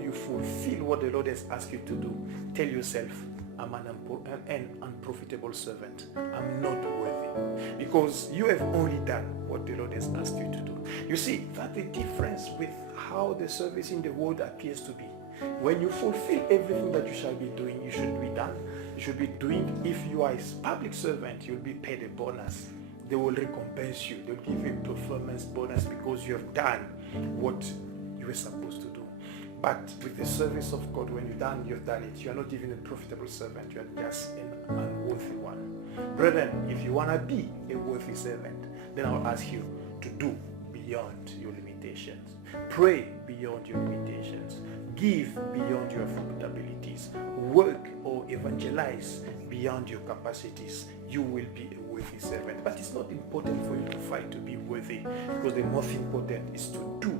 you fulfill what the Lord has asked you to do, tell yourself, I'm an unprofitable servant. I'm not worthy. Because you have only done what the Lord has asked you to do. You see, that's the difference with how the service in the world appears to be. When you fulfill everything that you shall be doing, you should be done. You should be doing, if you are a public servant, you'll be paid a bonus. They will recompense you. They'll give you a performance bonus because you have done what you were supposed to do. But with the service of God, when you've done it. You are not even a profitable servant. You are just an unworthy one. Brethren, if you want to be a worthy servant, then I'll ask you to do beyond your limitations. Pray beyond your limitations. Give beyond your abilities. Work or evangelize beyond your capacities. You will be a worthy servant. But it's not important for you to fight to be worthy, because the most important is to do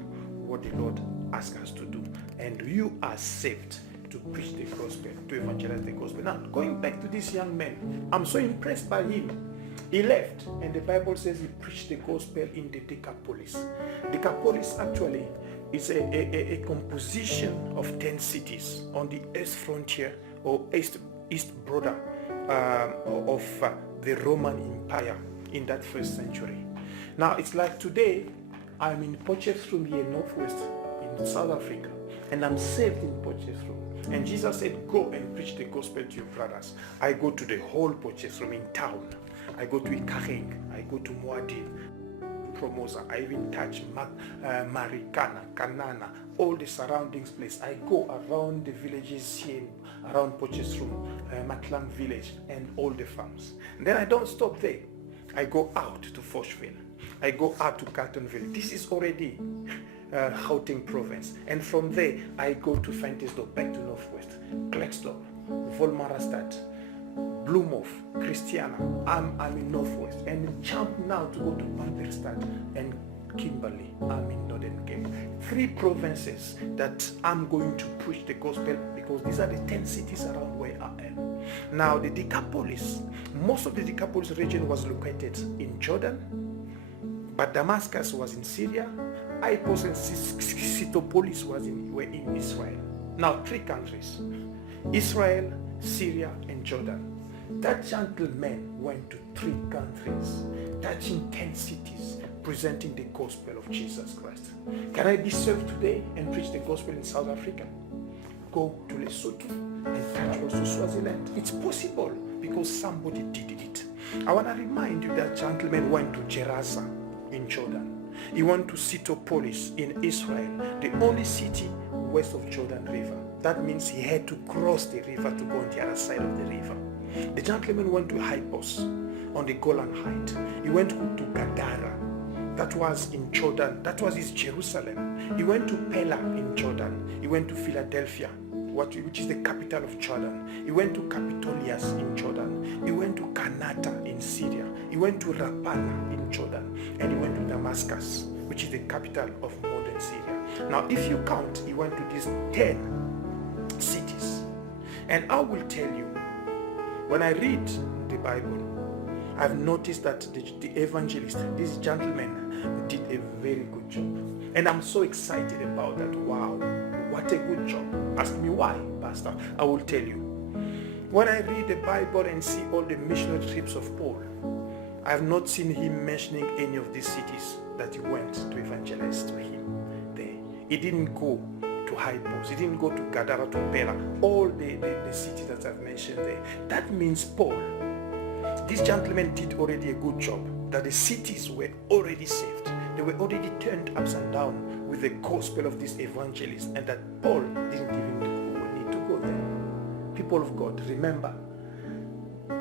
what the Lord asks us to do. And you are saved to preach the gospel, to evangelize the gospel. Now, going back to this young man, I'm so impressed by him. He left, and the Bible says he preached the gospel in the Decapolis. Decapolis actually is a composition of 10 cities on the east frontier or east border of the Roman Empire in that first century. Now, it's like today, I'm in Potchefstroom here, northwest in South Africa, and I'm saved in Potchefstroom. And Jesus said, go and preach the gospel to your brothers. I go to the whole Potchefstroom in town. I go to Ikaheng, I go to Muad'Dib, Promosa, I even touch Marikana, Kanana, all the surroundings place. I go around the villages here, around Potchefstroom, Matlang village, and all the farms. And then I don't stop there. I go out to Fochville. I go out to Carletonville. This is already Gauteng province. And from there, I go to Ventersdorp, back to Northwest, Klerksdorp, Wolmaranstad, Bloemhof, Christiana. I'm in Northwest. And jump now to go to Pantherstad and Kimberley. I'm in Northern Cape. 3 provinces that I'm going to preach the gospel, because these are the 10 cities around where I am. Now, the Decapolis, most of the Decapolis region was located in Jordan, but Damascus was in Syria, Ipos and Sitopolis were in Israel. Now, 3 countries, Israel, Syria, and Jordan. That gentleman went to 3 countries, touching 10 cities, presenting the gospel of Jesus Christ. Can I be served today and preach the gospel in South Africa? Go to Lesotho and touch also Swaziland. It's possible because somebody did it. I want to remind you that gentleman went to Gerasa in Jordan. He went to Sitopolis in Israel, the only city west of Jordan River. That means he had to cross the river to go on the other side of the river. The gentleman went to Ipos on the Golan Heights. He went to Gadara. That was in Jordan. That was his Jerusalem. He went to Pella in Jordan. He went to Philadelphia, which is the capital of Jordan. He went to Capitolias in Jordan. He went to Kanata in Syria. He went to Rapana in Jordan. And he went to Damascus, which is the capital of modern Syria. Now, if you count, he went to these 10 cities. And I will tell you, when I read the Bible, I've noticed that the evangelist, this gentleman, did a very good job. And I'm so excited about that. Wow, what a good job. Ask me why, Pastor. I will tell you. When I read the Bible and see all the missionary trips of Paul, I have not seen him mentioning any of these cities that he went to evangelize to him there. He didn't go to Ipos. He didn't go to Gadara, to Pella, all the cities that I've mentioned there. That means Paul, this gentleman did already a good job, that the cities were already saved. They were already turned upside down with the gospel of this evangelist, and that Paul didn't even need to go there. People of God, remember,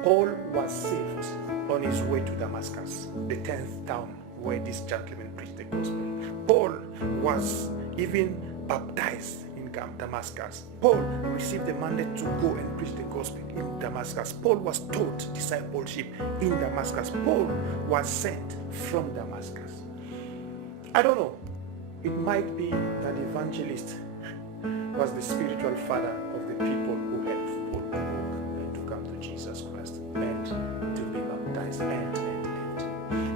Paul was saved on his way to Damascus, the 10th town where this gentleman preached the gospel. Paul was even baptized in Damascus. Paul received the mandate to go and preach the gospel in Damascus. Paul was taught discipleship in Damascus. Paul was sent from Damascus. I don't know. It might be that the evangelist was the spiritual father of the people who had Paul to come to Jesus Christ and to be baptized. And.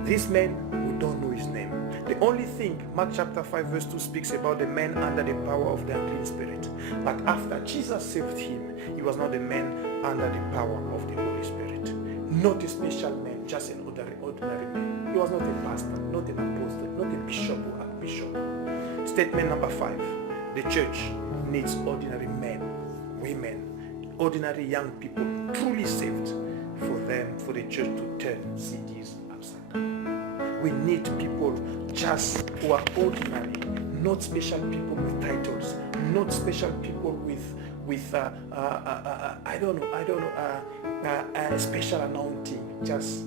This man, we don't know his name. The only thing, Mark chapter 5 verse 2 speaks about the man under the power of the unclean spirit. But after Jesus saved him, he was not a man under the power of the Holy Spirit. Not a special man, just an ordinary man. He was not a pastor, not an apostle, not a bishop or archbishop. Statement number 5. The church needs ordinary men, women, ordinary young people, truly saved, for the church to turn CDs upside down. We need people just who are ordinary, not special people with titles, not special people with special anointing, just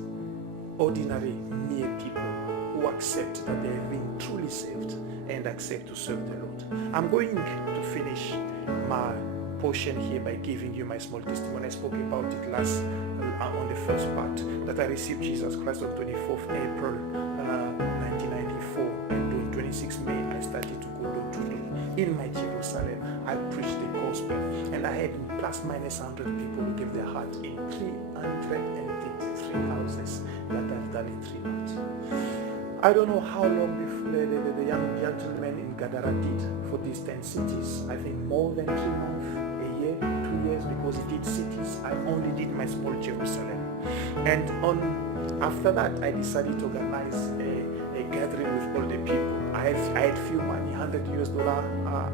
ordinary mere people who accept that they have been truly saved and accept to serve the Lord. I'm going to finish my portion here by giving you my small testimony. I spoke about it last on the first part, that I received Jesus Christ on 24th April 1994, and on 26th May I started to go door to door in my Jerusalem. I preached the gospel, and I had plus minus 100 people who gave their heart in 333 houses that I've done in 3 months. I don't know how long the young gentleman in Gadara did for these 10 cities. I think more than 3 months, a year, 2 years, because he did cities. I only did my small Jerusalem. And after that, I decided to organize a gathering with all the people. I had few money, $100 US.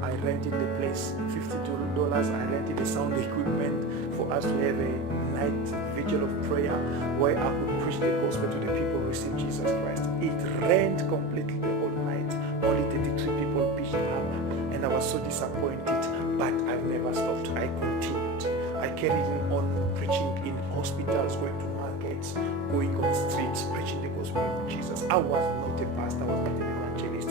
I rented the place, $50. I rented the sound equipment for us to have a night vigil of prayer where I could preach the gospel to the people who received Jesus Christ. It rained completely the whole night. Only 33 people pitched up, and I was so disappointed, but I've never stopped. I continued. I carried on preaching in hospitals, going to markets, going on streets, preaching the gospel of Jesus. I was not a pastor, I was not an evangelist.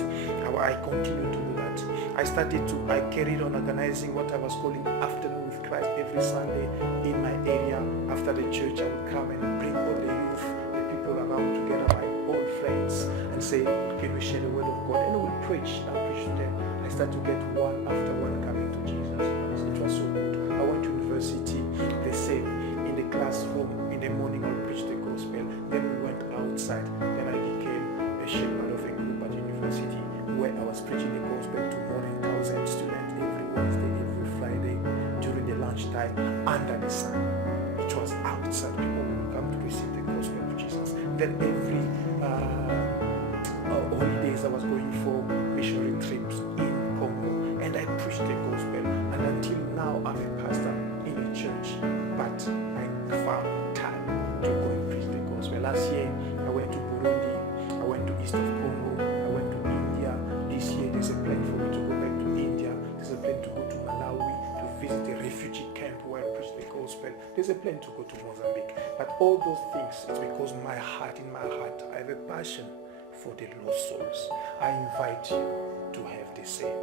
I continued to do that. I carried on organizing what I was calling Afternoon with Christ every Sunday in my area. After the church, I would come and bring all the youth, the people around together, my old friends, and say, can we share the word of God? And we'll preach. I'll preach to them. I started to get one after one coming to Jesus Christ. It was so good. I went to university, the same. In the classroom, in the morning, I'll preach the gospel. Then we went outside. Then I became a shepherd of a group at university where I was preaching the gospel to more than 1,000 students every Wednesday, every Friday, during the lunchtime, under the sun. It was outside. People would come to receive the gospel of Jesus. Then every holidays I was going for missionary trips in Congo, and I preached the gospel. And until now, I'm a pastor in a church, but I found time to go and preach the gospel. Last year, I went to Burundi, I went to east of Congo, I went to India. This year, there's a plan for me to go back to India. There's a plan to go to Malawi to visit a refugee camp where I preach the gospel. There's a plan to go to Mozambique. But all those things, it's because in my heart, I have a passion for the lost souls. I invite you to have the same.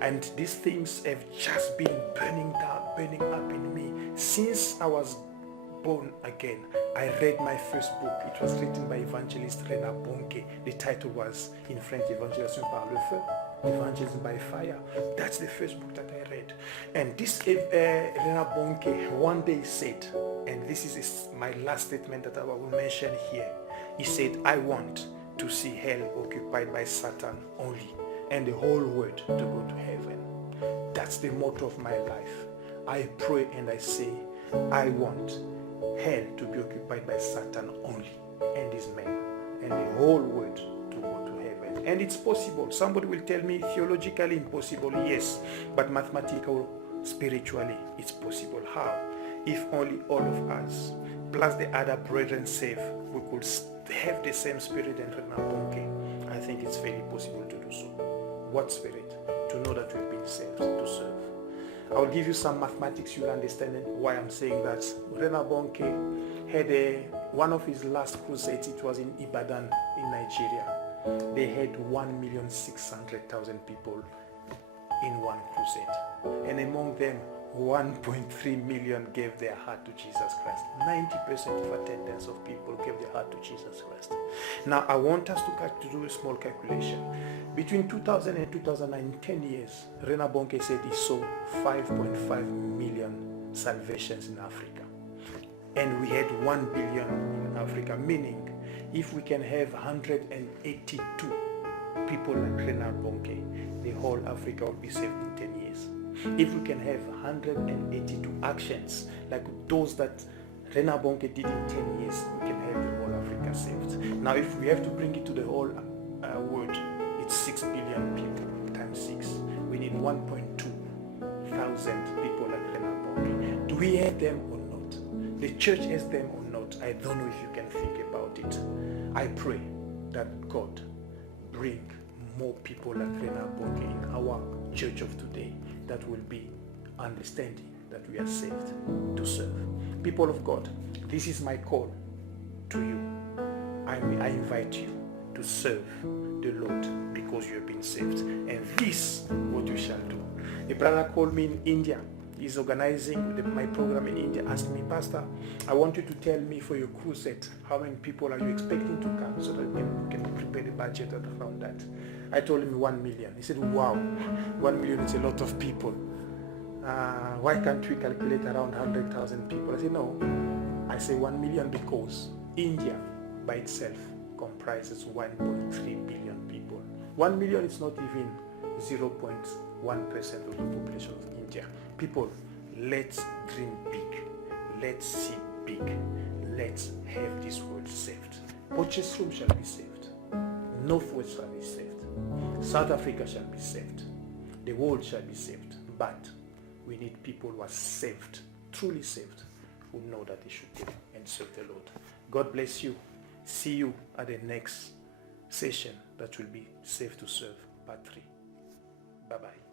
And these things have just been burning up in me since I was born again. I read my first book. It was written by evangelist Rena Bonke. The title was in French, Evangelisation par le feu, Evangelism by fire. That's the first book that I read. And this Rena Bonke one day said, and this is my last statement that I will mention here. He said, I want to see hell occupied by Satan only, and the whole world to go to heaven. That's the motto of my life. I pray and I say, I want hell to be occupied by Satan only and his men, and the whole world to go to heaven. And it's possible. Somebody will tell me theologically impossible, yes, but mathematical, spiritually, it's possible. How? If only all of us, plus the other brethren saved, we could have the same spirit and Renabonke. I think it's very possible to do so. What spirit? To know that we've been saved to serve. I will give you some mathematics. You'll understand why I'm saying that. Renabonke had one of his last crusades. It was in Ibadan in Nigeria. They had 1,600,000 people in one crusade, and among them 1.3 million gave their heart to Jesus Christ. 90% of attendance of people gave their heart to Jesus Christ. Now I want us to do a small calculation. Between 2000 and 2010 years, Rena Bonke said he saw 5.5 million salvations in Africa. And we had 1 billion in Africa, meaning if we can have 182 people like Renard Bonke, the whole Africa will be saved in 10 years. If we can have 182 actions like those that Renard Bonke did in 10 years, we can have the whole Africa saved. Now, if we have to bring it to the whole world, it's 6 billion people times 6. We need 1.2 thousand people like Renard Bonke. Do we have them or not? The church has them or not? I don't know if you can think about it. I pray that God bring more people like Renard Bonke in our church of today that will be understanding that we are saved to serve. People of God, this is my call to you. I invite you to serve the Lord because you have been saved. And this what you shall do. A brother called me in India. He's organizing my program in India. Asked me, Pastor, I want you to tell me for your crusade, how many people are you expecting to come so that we can prepare the budget around that. I told him 1 million. He said, wow, 1 million is a lot of people. Why can't we calculate around 100,000 people? I said, no. I say 1 million because India by itself comprises 1.3 billion people. 1 million is not even 0.1% of the population of India. People, let's dream big. Let's see big. Let's have this world saved. Potchefstroom shall be saved. Northwest shall be saved. South Africa shall be saved. The world shall be saved. But we need people who are saved, truly saved, who know that they should go and serve the Lord. God bless you. See you at the next session that will be Save to Serve, Part 3. Bye-bye.